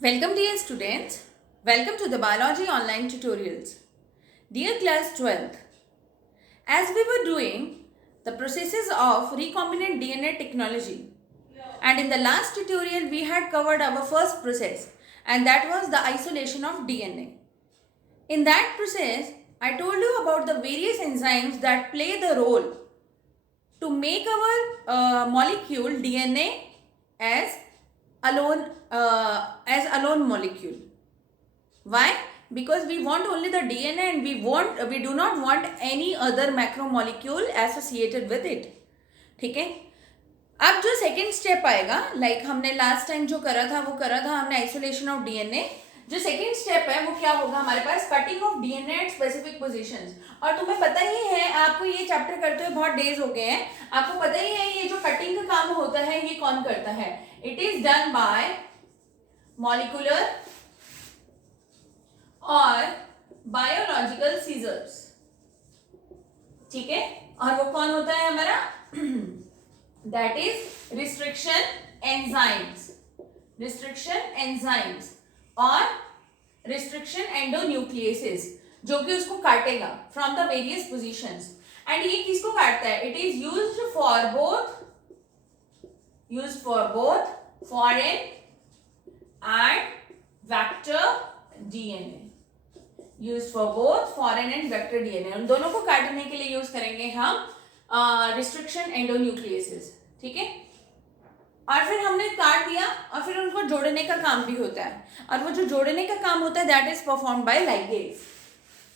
Welcome dear students. Welcome to the biology online tutorials. Dear class 12th, as we were doing the processes of recombinant DNA technology, and in the last tutorial we had covered our first process, and that was the isolation of DNA. In that process, I told you about the various enzymes that play the role to make our molecule DNA as alone molecule. Why? Because we want only the DNA and we do not want any other macromolecule associated with it. ठीक है. अब जो second step आएगा, like हमने last time जो करा था वो करा था हमने आइसोलेशन ऑफ डीएनए. जो सेकेंड स्टेप है वो क्या होगा हमारे पास, cutting of DNA at specific positions. और तुम्हें पता ही है, आपको ये चैप्टर करते हुए बहुत डेज हो गए हैं, आपको पता ही है ये जो कटिंग का काम होता है ये कौन करता है. It is done by molecular और बायोलॉजिकल सीजर्स. ठीक है. और वो कौन होता है हमारा, दैट इज रिस्ट्रिक्शन एंजाइम्स और रिस्ट्रिक्शन एंडोन्यूक्लियसेस, जो कि उसको काटेगा from the various positions. And ये किसको काटता है, it is used for both foreign and vector DNA. Use for both foreign and vector DNA, उन दोनों को काटने के लिए यूज करेंगे हम रिस्ट्रिक्शन एंडोन्यूक्लियसेस. ठीक है. और फिर हमने काट दिया और फिर उनको जोड़ने का काम भी होता है, और वो जो जोड़ने का काम होता है that is perform by ligase.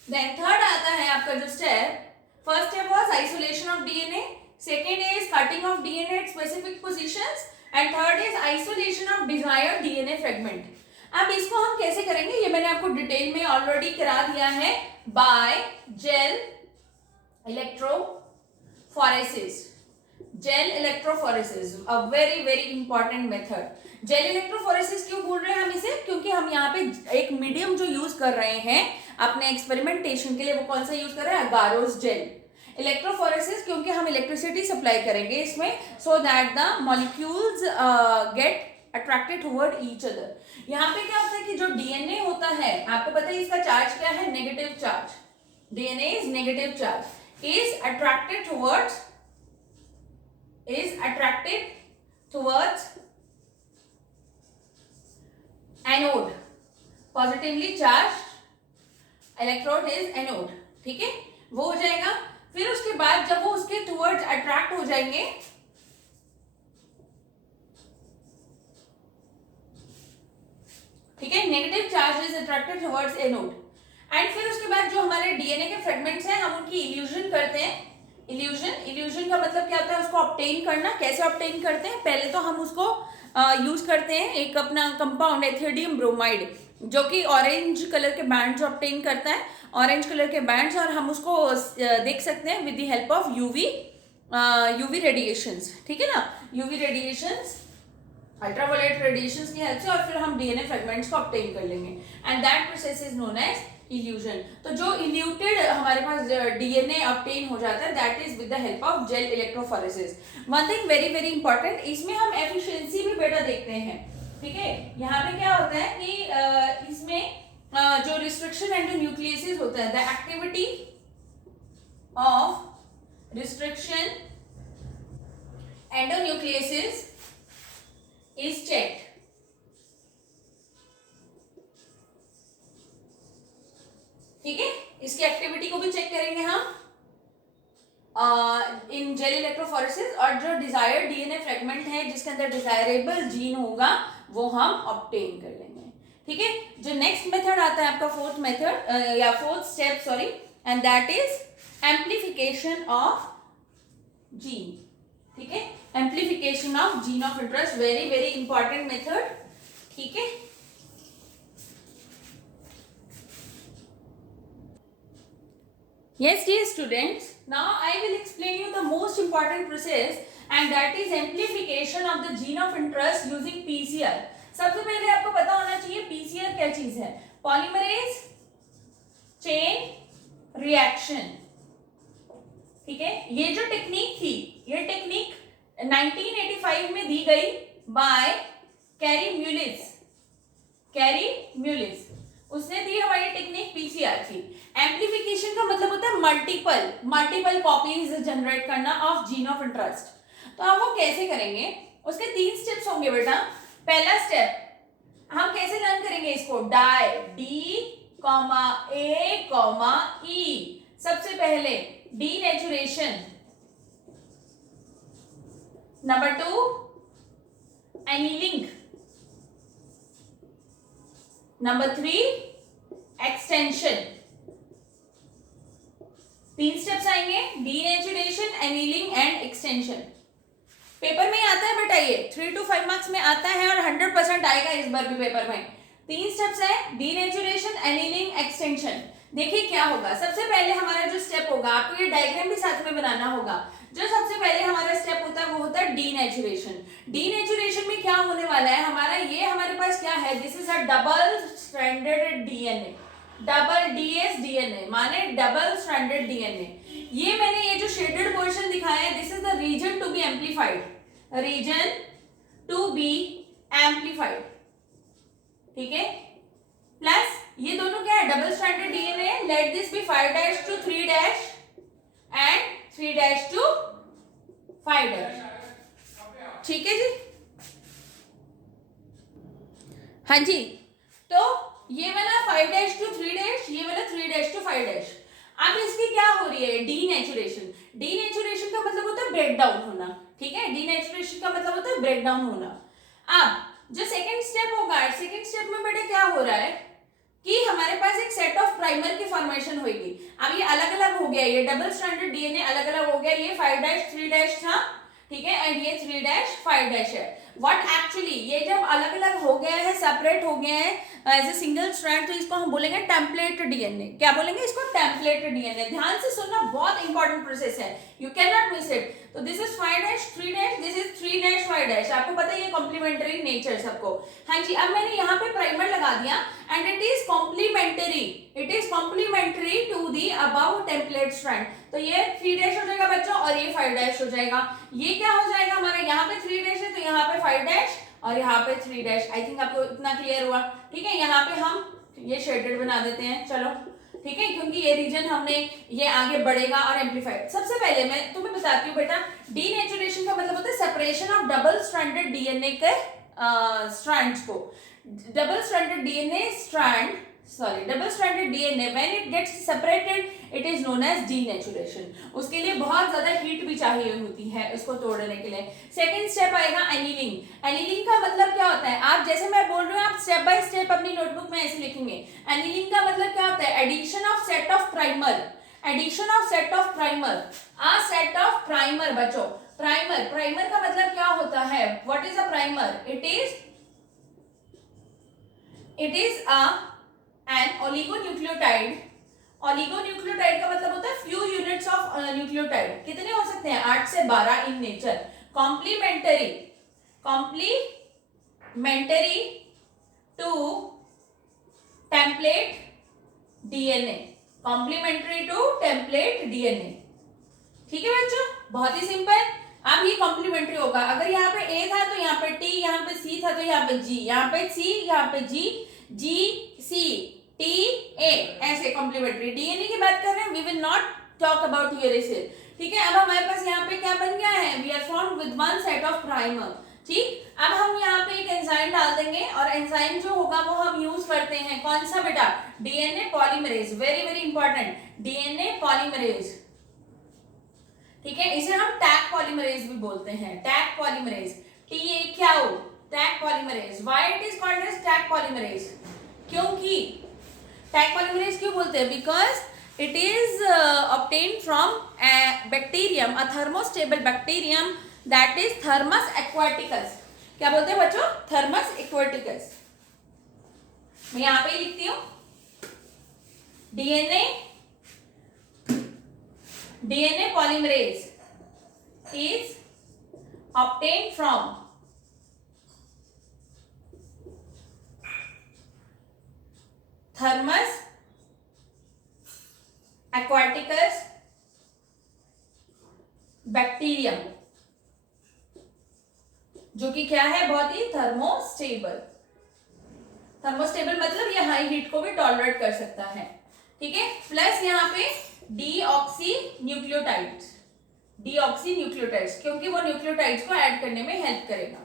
Then third आता है आपका जो step, first step was isolation of DNA, second is cutting of DNA at specific positions, and third is isolation of desired DNA fragment. अब इसको हम कैसे करेंगे ये मैंने आपको डिटेल में ऑलरेडी करा दिया है, by gel electrophoresis. Gel electrophoresis a very very important method. Gel electrophoresis क्यों बोल रहे हैं हम इसे, क्योंकि हम यहाँ पे एक मीडियम जो यूज कर रहे हैं अपने एक्सपेरिमेंटेशन के लिए, वो कौन सा यूज कर रहे हैं, अगारोस जेल. इलेक्ट्रोफोरेसिस क्योंकि हम इलेक्ट्रिसिटी सप्लाई करेंगे इसमें, so that the molecules get attracted toward each other. यहाँ पे क्या होता है कि जो डीएनए होता है, आपको पता है इसका चार्ज क्या है, negative charge. DNA is negative charge, is attracted towards anode, positively charged electrode is anode. ठीक है, वो हो जाएगा. फिर उसके बाद जब वो उसके towards अट्रैक्ट हो जाएंगे, ठीक है, negative charge is attracted towards anode. And फिर उसके बाद जो हमारे डीएनए के फ्रेगमेंट्स हैं हम उनकी इल्यूजन करते हैं. इल्यूजन का मतलब क्या होता है, उसको ऑब्टेन करना. कैसे ऑब्टेन करते हैं, पहले तो हम उसको यूज करते हैं एक अपना कंपाउंड एथियोडियम ब्रोमाइड, जो कि ऑरेंज कलर के बैंड्स ऑब्टेन करता है, ऑरेंज कलर के बैंड्स, और हम उसको देख सकते हैं with the help of UV radiations. ठीक है ना, यूवी रेडिएशंस, अल्ट्रावायलेट रेडिएशंस की हेल्प से, और फिर हम डीएनए फ्रेगमेंट्स को ऑब्टेन कर लेंगे. And that process is known as elution. तो जो इल्यूटेड हमारे पास डीएनए ऑब्टेन हो जाता है that is with the help of gel electrophoresis. One thing very very important, इसमें हम एफिशिएंसी भी बेटा देखते हैं. ठीक है. यहाँ पे क्या होता है कि इसमें जो रिस्ट्रिक्शन एंडोन्यूक्लियसेस होता है, the activity of restriction endonucleases is checked. ठीक है, इसकी एक्टिविटी को भी चेक करेंगे हम इन जेल इलेक्ट्रोफोरेसिस. और जो डिजायर्ड डीएनए फ्रेगमेंट है जिसके अंदर डिजायरेबल जीन होगा वो हम ऑब्टेन कर लेंगे. ठीक है. जो नेक्स्ट मेथड आता है आपका फोर्थ मेथड या fourth step sorry, and that is amplification of gene. ठीक है, amplification of gene of interest, very very important method. ठीक है. Yes dear students, now I will explain you the most important process, and that is amplification of the gene of interest using PCR. सबसे पहले आपको पता होना चाहिए PCR क्या चीज है, पॉलीमरेज चेन रिएक्शन. ठीक है. ये जो टेक्निक थी, ये टेक्निक 1985 में दी गई by Kary Mullis. Kary Mullis, उसने दी हमारी टेक्निक पीसीआर की। एम्प्लीफिकेशन का मतलब होता है मल्टीपल कॉपीज जनरेट करना ऑफ जीन ऑफ इंटरेस्ट। तो हम वो कैसे करेंगे, उसके 3 स्टेप्स होंगे बेटा। पहला स्टेप हम कैसे लर्न करेंगे इसको, die D comma A comma E. सबसे पहले denaturation, number 2 annealing, number 3 extension. 3 steps आएंगे, denaturation, annealing and extension. Paper में आता है बेटा, ये 3 to 5 मार्क्स में आता है और 100% आएगा इस बार भी पेपर में। 3 स्टेप्स है, डीनेचुरेशन, एनीलिंग, एक्सटेंशन। देखिए क्या होगा, सबसे पहले हमारा जो स्टेप होगा, आपको ये डायग्राम भी साथ में बनाना होगा। जो सबसे पहले हमारा स्टेप होता है वो होता है डीनेचुरेशन। डीनेचुरेशन में क्या होने वाला है हमारा, ये हमारे पास क्या है, this is a double stranded DNA, double DS DNA माने डबल स्ट्रैंडेड डीएनए। ये मैंने ये जो शेडेड पोर्शन दिखाया है, this is the region to be amplified, region to be amplified, ठीक है। प्लस ये दोनों क्या है, double stranded DNA, let this be 5' to 3' end 3' to 5', ठीक है जी। हाँ जी, तो ये वाला 5' to 3', ये वाला 3' to 5'। अब इसकी क्या हो रही है, डीनेचुरेशन। डीनेचुरेशन का मतलब होता है ब्रेक डाउन होना, ठीक है। डीनेचुरेशन का मतलब होता है ब्रेक डाउन होना। अब जो सेकंड स्टेप होगा, सेकंड स्टेप में बेटा क्या हो रहा है कि हमारे पास एक सेट ऑफ प्राइमर की फॉर्मेशन होगी। अब ये अलग अलग हो गया, ये डबल स्ट्रैंडेड डीएनए अलग अलग हो गया, ये 5' 3' था, ठीक है, एंड ये 3' 5' है। व्हाट एक्चुअली ये जब अलग अलग हो गया है, सेपरेट हो गया है एज ए सिंगल स्ट्रैंड, तो इसको हम बोलेंगे टेम्पलेट डीएनए। क्या बोलेंगे इसको, टेम्पलेट डीएनए। ध्यान से सुनना, बहुत इंपॉर्टेंट प्रोसेस है, you can not miss it. तो दिस इज 5' 3', दिस इज 3' 5', आपको पता है ये कॉम्प्लीमेंट्री नेचर सबको। हाँ जी, अब मैंने यहाँ पे प्राइमर लगा दिया and it is complementary, it is complementary to the above template strand. तो ये 3' हो जाएगा बच्चों और ये 5' हो जाएगा। ये क्या हो जाएगा हमारा, यहाँ पे 3' है तो यहाँ पे 5' और यहाँ पे 3'। आई थिंक आपको इतना क्लियर हुआ, ठीक है। यहाँ पे हम ये शेडेड बना देते हैं, चलो ठीक है, क्योंकि ये रीजन हमने ये आगे बढ़ेगा और एम्पलीफाइड। सबसे पहले मैं तुम्हें बताती हूँ बेटा, डीनेचुरेशन का मतलब होता है separation of double stranded DNA के स्ट्रैंड्स को। Double stranded DNA strand, sorry double stranded DNA when it gets separated it is known as denaturation. उसके लिए बहुत ज्यादा हीट भी चाहिए होती है उसको तोड़ने के लिए। सेकंड स्टेप आएगा एनीलिंग। एनीलिंग का मतलब क्या होता है, आप जैसे मैं बोल रही हूँ आप स्टेप बाय स्टेप अपनी नोटबुक में ऐसे लिखेंगे। एनीलिंग का मतलब क्या होता है, addition of set of primer, addition of set of primer, a set of primer बच्चों। प्राइमर, प्राइमर का मतलब क्या होता है, what is a primer, it is an oligonucleotide. Oligonucleotide का मतलब होता है फ्यू यूनिट्स ऑफ न्यूक्लियोटाइड। कितने हो सकते हैं, 8 से 12 in nature. Complementary, complementary to template DNA, complementary to template DNA, ठीक है बच्चों, बहुत ही सिंपल। अब ये कॉम्प्लीमेंट्री होगा, अगर यहाँ पे ए था तो यहाँ पे टी, यहाँ पे सी था तो यहाँ पे जी, यहाँ पे सी, यहाँ पे जी, जी सी टी ए, ऐसे कॉम्प्लीमेंट्री। डीएनए की बात कर रहे हैं, we will not talk about uracil, ठीक है। अब हमारे पास यहाँ पे क्या बन गया है, we are found with one set of primer, ठीक। अब हम यहाँ पे एक एंजाइम डाल देंगे और एंजाइम जो होगा वो हम यूज करते हैं कौन सा बेटा, DNA polymerase, very very important, DNA polymerase, ठीक है। इसे हम टैग पॉलीमरेज भी बोलते हैं, Taq polymerase, TAQ, Taq polymerase. Why it is called as Taq polymerase, क्योंकि टैग पॉलीमरेज क्यों बोलते हैं, because it is obtained from bacterium, a thermostable bacterium that is Thermus aquaticus. क्या बोलते हैं बच्चों, थर्मस एक्वाटिकस। मैं यहां पे लिखती हूं, DNA polymerase is obtained from Thermus aquaticus bacterium, जो कि क्या है, बहुत ही थर्मोस्टेबल। थर्मोस्टेबल मतलब ये हाई हीट को भी टॉलरेट कर सकता है, ठीक है। प्लस यहाँ पे डीऑक्सी न्यूक्लियोटाइड्स, क्योंकि वो न्यूक्लियोटाइड्स को ऐड करने में हेल्प करेगा।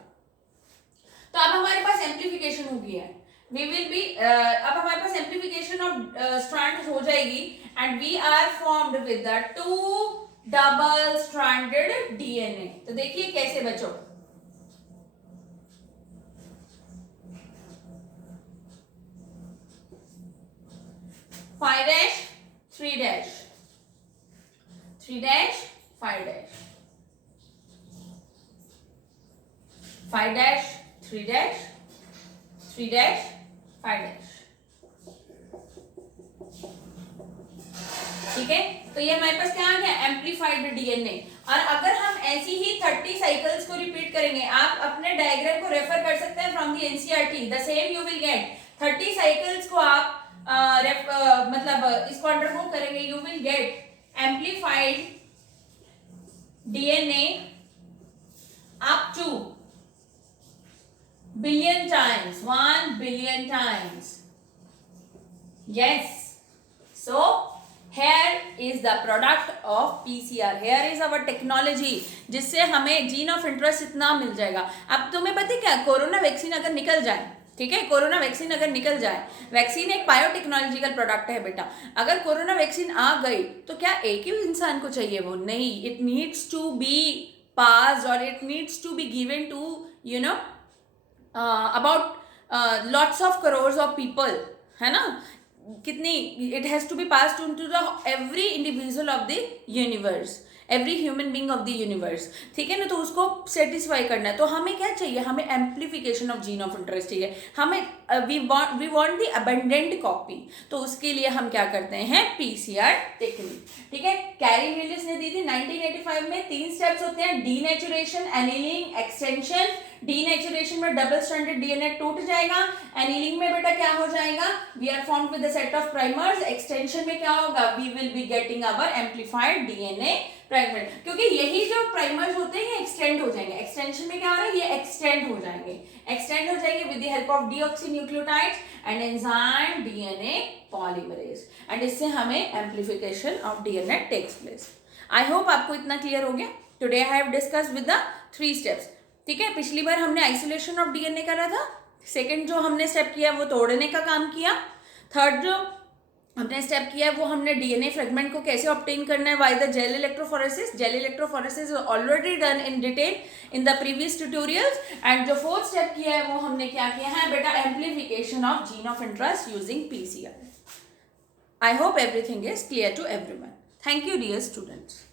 तो अब हमारे पास एम्प्लीफिकेशन हो गया है, वी विल बी अब हमारे पास एम्प्लीफिकेशन ऑफ स्ट्रैंड हो जाएगी and we are formed with the 2 double stranded DNA. तो देखिए कैसे बच्चों, five dash 3 dash 3 dash 5 dash 5 dash 3 dash 3 dash 5 dash, ठीक है। तो ये हमारे पास क्या आ गया, एम्प्लीफाइड डीएनए। और अगर हम ऐसी ही 30 साइकिल्स को रिपीट करेंगे, आप अपने डायग्राम को रेफर कर सकते हैं from the NCERT, the same you will get 30 cycles को आप मतलब इसको अंडरगो करेंगे, you will get amplified DNA up to billion times, 1 billion times. Yes. So here is the product of PCR. Here is our technology, जिससे हमें gene of interest इतना मिल जाएगा। अब तुम्हें पता है क्या, कोरोना वैक्सीन अगर निकल जाए, ठीक है, कोरोना वैक्सीन अगर निकल जाए, वैक्सीन एक बायोटेक्नोलॉजिकल प्रोडक्ट है बेटा, अगर कोरोना वैक्सीन आ गई तो क्या एक ही इंसान को चाहिए वो? नहीं, it needs to be pass और it needs to be given to you know about lots of crores of people, है ना, कितनी, it has to be passed on to the every individual of the universe, every human being of the universe, ठीक है ना। तो उसको satisfy करना है, तो हमें क्या चाहिए, हमें amplification of gene of interest चाहिए, हमें we want the abundant copy. तो उसके लिए हम क्या करते हैं, पीसीआर टेक्निक, ठीक है। कैरी विलियम्स ने दी थी 1985 में। 3 स्टेप्स होते हैं, डीनेचुरेशन, एनीलिंग, एक्सटेंशन। डीनेचुरेशन में डबल स्ट्रैंडेड डीएनए टूट जाएगा, एनीलिंग में बेटा क्या हो जाएगा, we are formed with the set of primers. Extension में क्या होगा, we will be getting our amplified DNA fragment, क्योंकि यही जो प्राइमर्स होते हैं ये एक्सटेंड हो जाएंगे। एक्सटेंशन में क्या हो रहा है, ये एक्सटेंड हो जाएंगे with the help of deoxynucleotides and enzyme DNA polymerase, and इससे हमें amplification of DNA takes place. I hope आपको इतना क्लियर हो गया। Today I have discussed with the 3 steps, ठीक है। पिछली बार हमने आइसोलेशन ऑफ डीएनए करा था, सेकंड जो हमने स्टेप किया वो तोड़ने का काम किया, थर्ड जो हमने स्टेप किया है वो हमने डीएनए फ्रेगमेंट को कैसे ऑब्टेन करना है by the gel electrophoresis. Gel electrophoresis already done in detail in the previous tutorials. And जो फोर्थ स्टेप किया है वो हमने क्या किया है बेटा, amplification of gene of interest using PCR. I hope everything is clear to everyone. Thank you dear students.